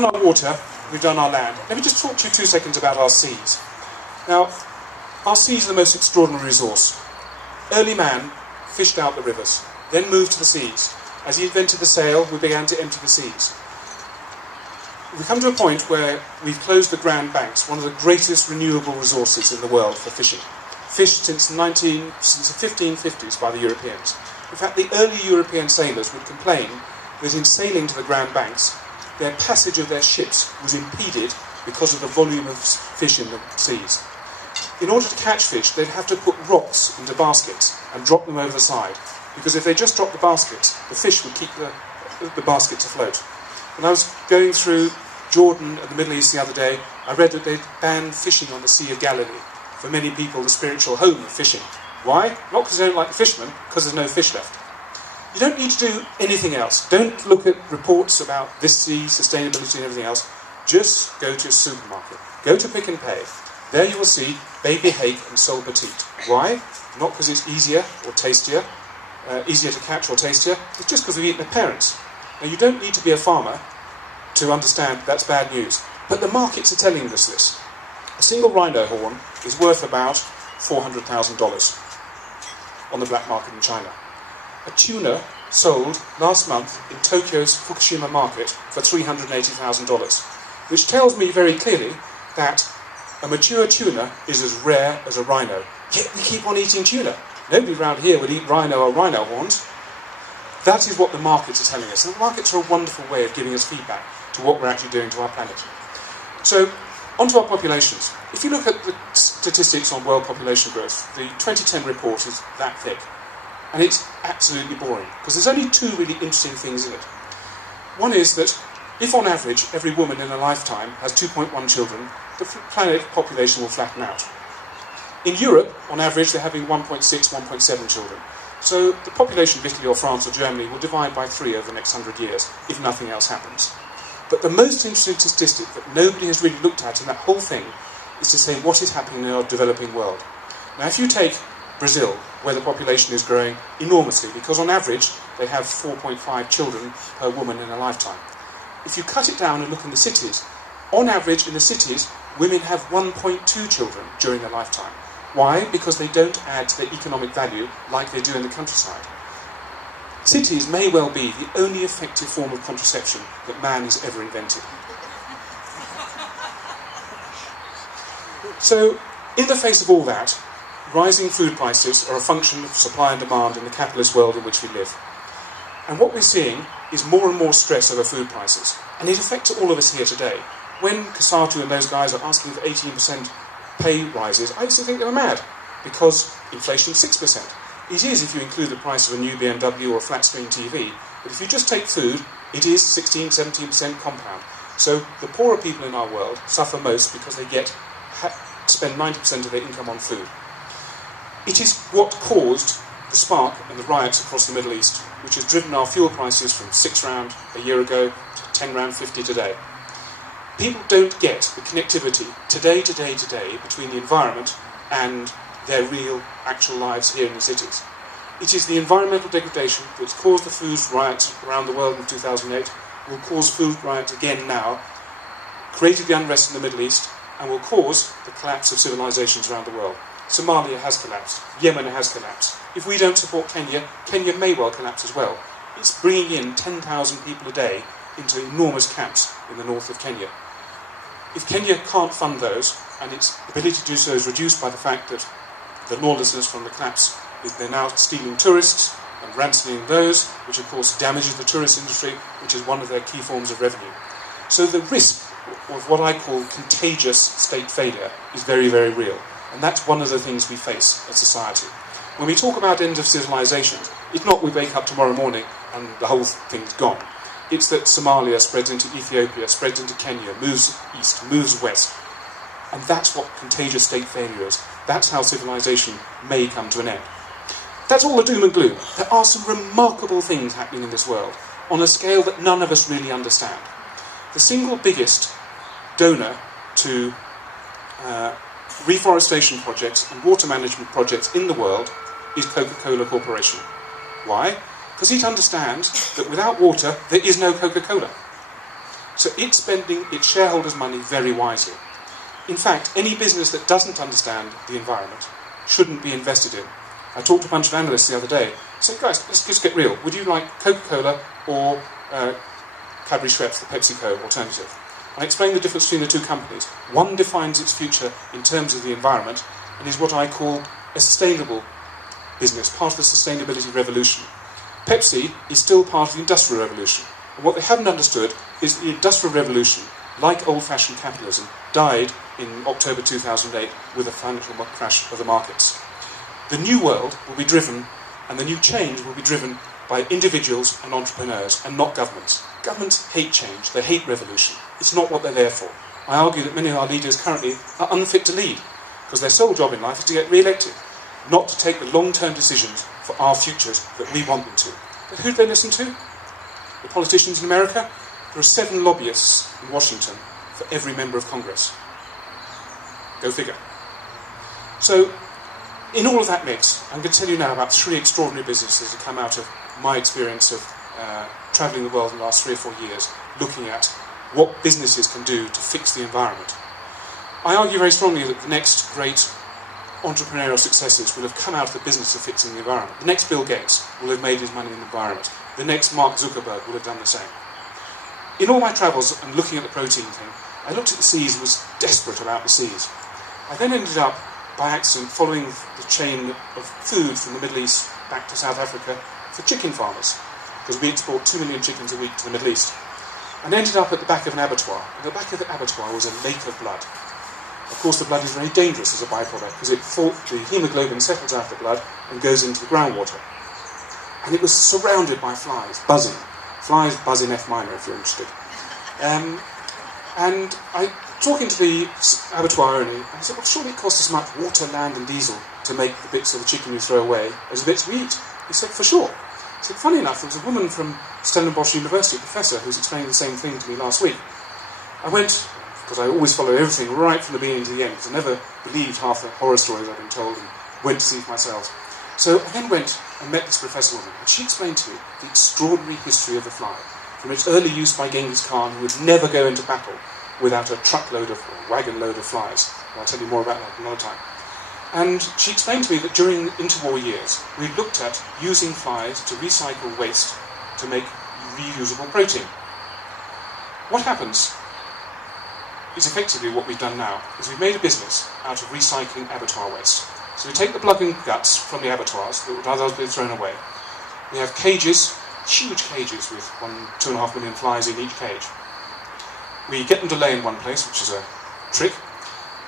done our water, we've done our land. Let me just talk to you 2 seconds about our seas. Now, our seas are the most extraordinary resource. Early man fished out the rivers, then moved to the seas. As he invented the sail, we began to empty the seas. We come to a point where we've closed the Grand Banks, one of the greatest renewable resources in the world for fishing. Fished since the 1550s by the Europeans. In fact, the early European sailors would complain that in sailing to the Grand Banks, their passage of their ships was impeded because of the volume of fish in the seas. In order to catch fish, they'd have to put rocks into baskets and drop them over the side, because if they just dropped the baskets, the fish would keep the baskets afloat. When I was going through Jordan and the Middle East the other day, I read that they'd banned fishing on the Sea of Galilee. For many people, the spiritual home of fishing. Why? Not because they don't like the fishermen, because there's no fish left. You don't need to do anything else. Don't look at reports about this sea, sustainability and everything else. Just go to a supermarket. Go to Pick and Pay. There you will see baby hake and sole petite. Why? Not because it's easier or tastier, easier to catch or tastier. It's just because we've eaten their parents. Now, you don't need to be a farmer to understand that's bad news. But the markets are telling us this. A single rhino horn is worth about $400,000 on the black market in China. A tuna sold last month in Tokyo's Fukushima market for $380,000, which tells me very clearly that a mature tuna is as rare as a rhino. Yet we keep on eating tuna. Nobody around here would eat rhino or rhino horns. That is what the markets are telling us. And the markets are a wonderful way of giving us feedback to what we're actually doing to our planet. So, onto our populations. If you look at the statistics on world population growth, the 2010 report is that thick. And it's absolutely boring, because there's only two really interesting things in it. One is that if on average every woman in a lifetime has 2.1 children, the planet population will flatten out. In Europe, on average, they're having 1.6, 1.7 children. So the population of Italy or France or Germany will divide by 3 over the next 100 years, if nothing else happens. But the most interesting statistic that nobody has really looked at in that whole thing is to say what is happening in our developing world. Now, if you take Brazil, where the population is growing enormously, because on average they have 4.5 children per woman in a lifetime. If you cut it down and look in the cities, on average in the cities, women have 1.2 children during their lifetime. Why? Because they don't add to their economic value like they do in the countryside. Cities may well be the only effective form of contraception that man has ever invented. So, in the face of all that, rising food prices are a function of supply and demand in the capitalist world in which we live. And what we're seeing is more and more stress over food prices. And it affects all of us here today. When Kasatu and those guys are asking for 18% pay rises, I used to think they were mad, because inflation is 6%. It is if you include the price of a new BMW or a flat-screen TV, but if you just take food, it is 16, 17% compound. So the poorer people in our world suffer most because they spend 90% of their income on food. It is what caused the spark and the riots across the Middle East, which has driven our fuel prices from £6 a year ago to £10.50 today. People don't get the connectivity today between the environment and their real, actual lives here in the cities. It is the environmental degradation that's caused the food riots around the world in 2008, will cause food riots again now, created the unrest in the Middle East, and will cause the collapse of civilizations around the world. Somalia has collapsed. Yemen has collapsed. If we don't support Kenya, Kenya may well collapse as well. It's bringing in 10,000 people a day into enormous camps in the north of Kenya. If Kenya can't fund those, and its ability to do so is reduced by the fact that the lawlessness from the collapse is they're now stealing tourists and ransoming those, which of course damages the tourist industry, which is one of their key forms of revenue. So the risk of what I call contagious state failure is very, very real. And that's one of the things we face as society. When we talk about end of civilizations, it's not we wake up tomorrow morning and the whole thing's gone. It's that Somalia spreads into Ethiopia, spreads into Kenya, moves east, moves west. And that's what contagious state failure is. That's how civilization may come to an end. That's all the doom and gloom. There are some remarkable things happening in this world on a scale that none of us really understand. The single biggest donor to reforestation projects and water management projects in the world is Coca-Cola Corporation. Why? Because it understands that without water there is no Coca-Cola. So it's spending its shareholders' money very wisely. In fact, any business that doesn't understand the environment shouldn't be invested in. I talked to a bunch of analysts the other day. I said, guys, let's just get real. Would you like Coca-Cola or Cadbury Schweppes, the PepsiCo alternative? I explained the difference between the two companies. One defines its future in terms of the environment and is what I call a sustainable business, part of the sustainability revolution. Pepsi is still part of the industrial revolution. And what they haven't understood is the industrial revolution, like old-fashioned capitalism, died in October 2008 with a financial crash of the markets. The new world will be driven, and the new change will be driven by individuals and entrepreneurs, and not governments. Governments hate change, they hate revolution. It's not what they're there for. I argue that many of our leaders currently are unfit to lead, because their sole job in life is to get re-elected, not to take the long-term decisions for our futures that we want them to. But who do they listen to? The politicians in America? There are 7 lobbyists in Washington for every member of Congress. Go figure. So, in all of that mix, I'm going to tell you now about 3 extraordinary businesses that come out of my experience of travelling the world in the last 3 or 4 years, looking at what businesses can do to fix the environment. I argue very strongly that the next great entrepreneurial successes will have come out of the business of fixing the environment. The next Bill Gates will have made his money in the environment. The next Mark Zuckerberg will have done the same. In all my travels and looking at the protein thing, I looked at the seas and was desperate about the seas. I then ended up, by accident, following the chain of food from the Middle East back to South Africa for chicken farmers, because we export 2 million chickens a week to the Middle East. And ended up at the back of an abattoir. At the back of the abattoir was a lake of blood. Of course, the blood is very dangerous as a byproduct, because the hemoglobin settles out of the blood and goes into the groundwater. And it was surrounded by flies, buzzing. Flies buzz in F minor, if you're interested. And I, talking to the abattoir owner, I said, well, surely it costs as much water, land and diesel to make the bits of the chicken you throw away as the bits we eat. He said, for sure. He said, funny enough, there was a woman from Stellenbosch University, a professor, who was explaining the same thing to me last week. I went, because I always follow everything right from the beginning to the end, because I never believed half the horror stories I've been told, and went to see for myself. So I then went and met this professor woman, and she explained to me the extraordinary history of the fly, from its early use by Genghis Khan, who would never go into battle without a truckload of, or wagon load of flies. I'll tell you more about that another time. And she explained to me that during interwar years, we looked at using flies to recycle waste to make reusable protein. What happens is effectively what we've done now, is we've made a business out of recycling abattoir waste. So we take the blood and guts from the abattoirs that would otherwise be thrown away. We have cages, huge cages with 2.5 million flies in each cage. We get them to lay in one place, which is a trick,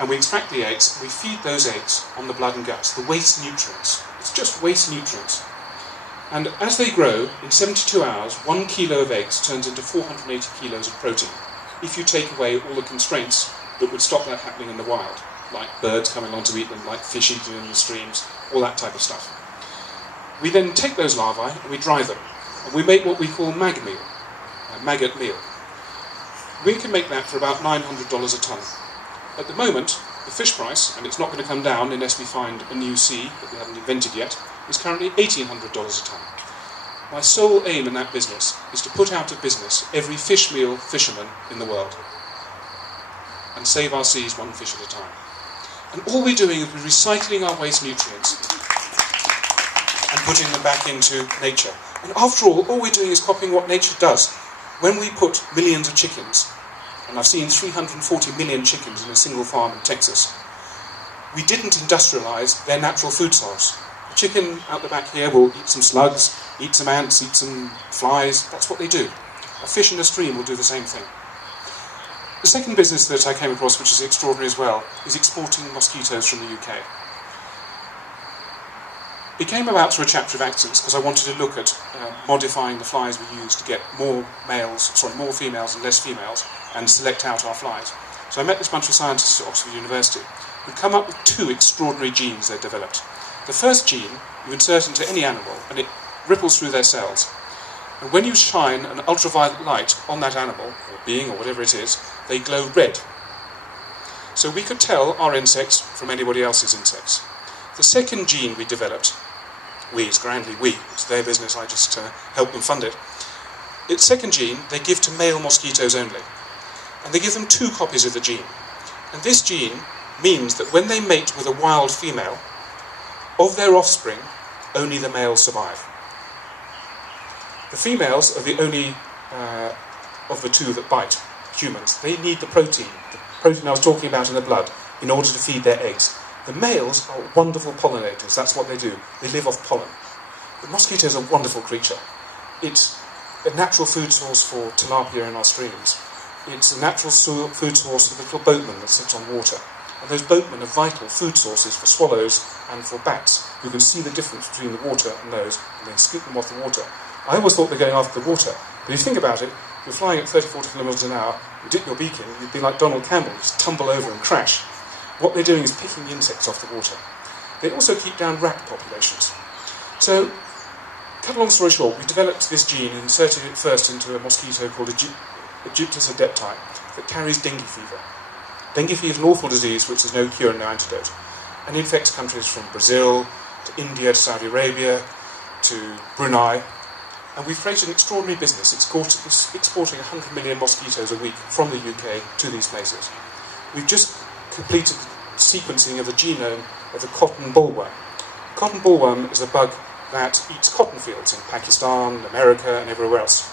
and we extract the eggs, and we feed those eggs on the blood and guts, the waste nutrients. It's just waste nutrients. And as they grow, in 72 hours, 1 kilo of eggs turns into 480 kilos of protein, if you take away all the constraints that would stop that happening in the wild, like birds coming along to eat them, like fish eating in the streams, all that type of stuff. We then take those larvae and we dry them, and we make what we call mag meal, maggot meal. We can make that for about $900 a tonne. At the moment, the fish price, and it's not going to come down unless we find a new sea that we haven't invented yet, is currently $1,800 a tonne. My sole aim in that business is to put out of business every fish meal fisherman in the world and save our seas 1 fish at a time. And all we're doing is we're recycling our waste nutrients and putting them back into nature. And after all we're doing is copying what nature does. When we put millions of chickens, and I've seen 340 million chickens in a single farm in Texas, we didn't industrialise their natural food source. The chicken out the back here will eat some slugs, eat some ants, eat some flies. That's what they do. A fish in a stream will do the same thing. The second business that I came across, which is extraordinary as well, is exporting mosquitoes from the UK. It came about through a chapter of accidents because I wanted to look at modifying the flies we use to get more females and less females, and select out our flies. So I met this bunch of scientists at Oxford University who'd come up with 2 extraordinary genes they'd developed. The first gene you insert into any animal and it ripples through their cells. And when you shine an ultraviolet light on that animal, or being, or whatever it is, they glow red. So we could tell our insects from anybody else's insects. The second gene we developed, it's grandly we, it's their business, I just help them fund it. Its second gene they give to male mosquitoes only. and they give them 2 copies of the gene. And this gene means that when they mate with a wild female, of their offspring, only the males survive. The females are the only of the 2 that bite, humans. They need the protein I was talking about in the blood, in order to feed their eggs. The males are wonderful pollinators, that's what they do. They live off pollen. The mosquito is a wonderful creature. It's a natural food source for tilapia in our streams. It's a natural food source for the little boatman that sits on water. And those boatmen are vital food sources for swallows and for bats, who can see the difference between the water and those, and then scoop them off the water. I always thought they're going after the water, but if you think about it, if you're flying at 30-40 kilometres an hour, you dip your beak in, you'd be like Donald Campbell, just tumble over and crash. What they're doing is picking insects off the water. They also keep down rat populations. So, cut a long story short, we developed this gene and inserted it first into a mosquito called Aegyptus adepti that carries dengue fever. Dengue fever is an awful disease which there's no cure and no antidote, and it infects countries from Brazil to India to Saudi Arabia to Brunei. And we've created an extraordinary business. It's exporting 100 million mosquitoes a week from the UK to these places. We've just completed sequencing of the genome of the cotton bollworm. Cotton bollworm is a bug that eats cotton fields in Pakistan, America, and everywhere else.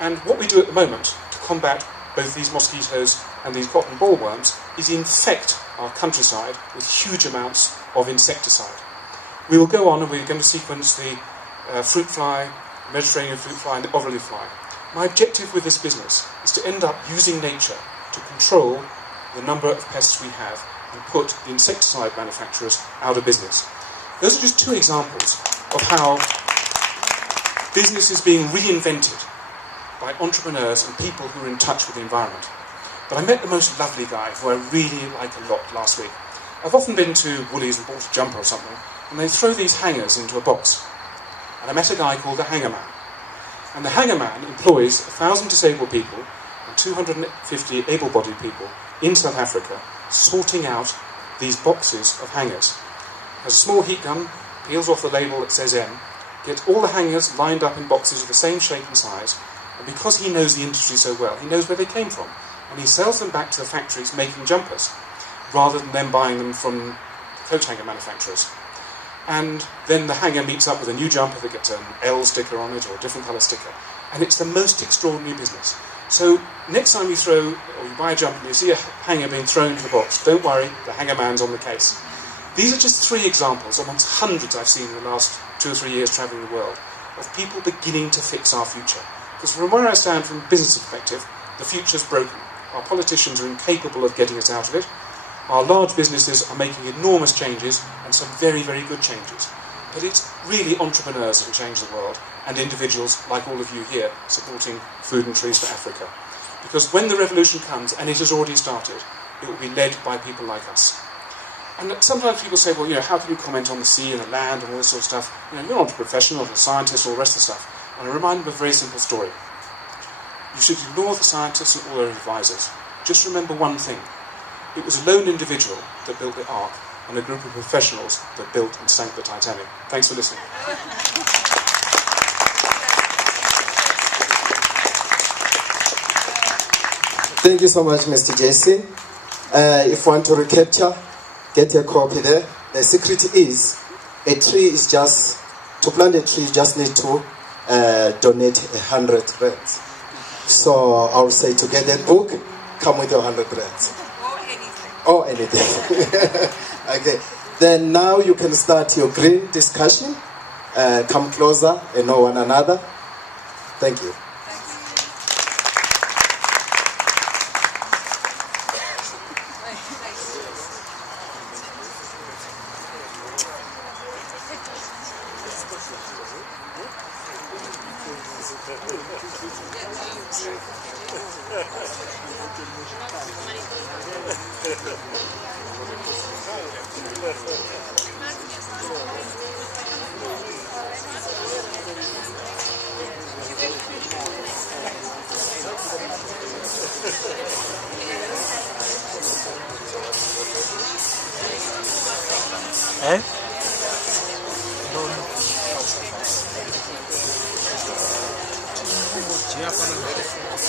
And what we do at the moment to combat both these mosquitoes and these cotton bollworms is infect our countryside with huge amounts of insecticide. We will go on and we're going to sequence the fruit fly, Mediterranean fruit fly and the orderly fly. My objective with this business is to end up using nature to control the number of pests we have and put the insecticide manufacturers out of business. Those are just 2 examples of how business is being reinvented by entrepreneurs and people who are in touch with the environment. But I met the most lovely guy who I really like a lot last week. I've often been to Woolies and bought a jumper or something, and they throw these hangers into a box. And I met a guy called the Hanger Man. And the Hanger Man employs 1,000 disabled people and 250 able-bodied people in South Africa sorting out these boxes of hangers. Has a small heat gun, peels off the label that says M, gets all the hangers lined up in boxes of the same shape and size, and because he knows the industry so well, he knows where they came from, and he sells them back to the factories making jumpers, rather than them buying them from coat hanger manufacturers. And then the hanger meets up with a new jumper that gets an L sticker on it or a different colour sticker. And it's the most extraordinary business. So next time you throw, or you buy a jumper and you see a hanger being thrown into the box, don't worry, the Hanger Man's on the case. These are just 3 examples amongst hundreds I've seen in the last 2 or 3 years travelling the world of people beginning to fix our future. Because from where I stand from a business perspective, the future's broken. Our politicians are incapable of getting us out of it. Our large businesses are making enormous changes, and some very, very good changes. But it's really entrepreneurs that will change the world, and individuals like all of you here supporting Food and Trees for Africa. Because when the revolution comes, and it has already started, it will be led by people like us. And sometimes people say, well, how can you comment on the sea and the land and all this sort of stuff? You're not a professional, or a scientist, or all the rest of the stuff. And I remind them of a very simple story. You should ignore the scientists and all their advisors. Just remember one thing. It was a lone individual that built the Ark, and a group of professionals that built and sank the Titanic. Thanks for listening. Thank you so much, Mr. Jason. If you want to recapture, get a copy there. The secret is, a tree is just, to plant a tree, you just need to donate 100 rands. So I would say to get that book, come with your 100 rands. Or anything. Okay. Then now you can start your green discussion. Come closer and know one another. Thank you. Eh?